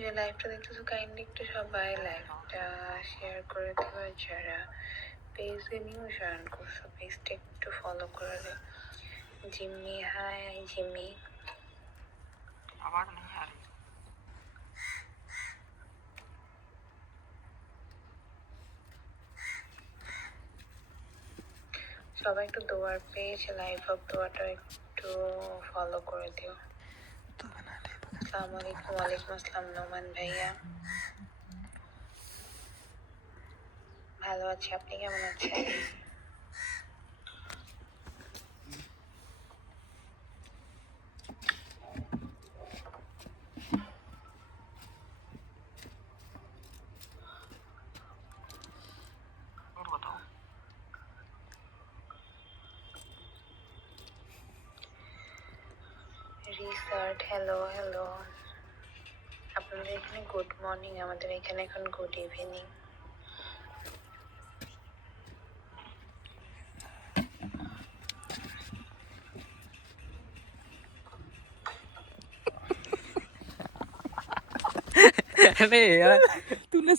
যে লাইভটা দেখতেছো কাইন্ডলি একটু সবাই লাইভটা শেয়ার করে দিও, যারা পেজে নিউ জয়েন করছো পেজটা একটু ফলো করে দিও। জিম্মি, হাই জিম্মি। आवाज नहीं आ रही। সবাই একটু দোয়ার পেজ লাইভ অফ দোয়াটা একটু ফলো করে দিও। আসসালামু আলাইকুম। ওয়ালাইকুম আসসালাম নোমান ভাইয়া, ভালো আছি, আপনি কেমন আছেন? और बताओ। রিসার্ট, হ্যালো হ্যালো। আপনাদের এখানে গুড মর্নিং, আমাদের এখানে এখন গুড ইভিনিং। अरे यार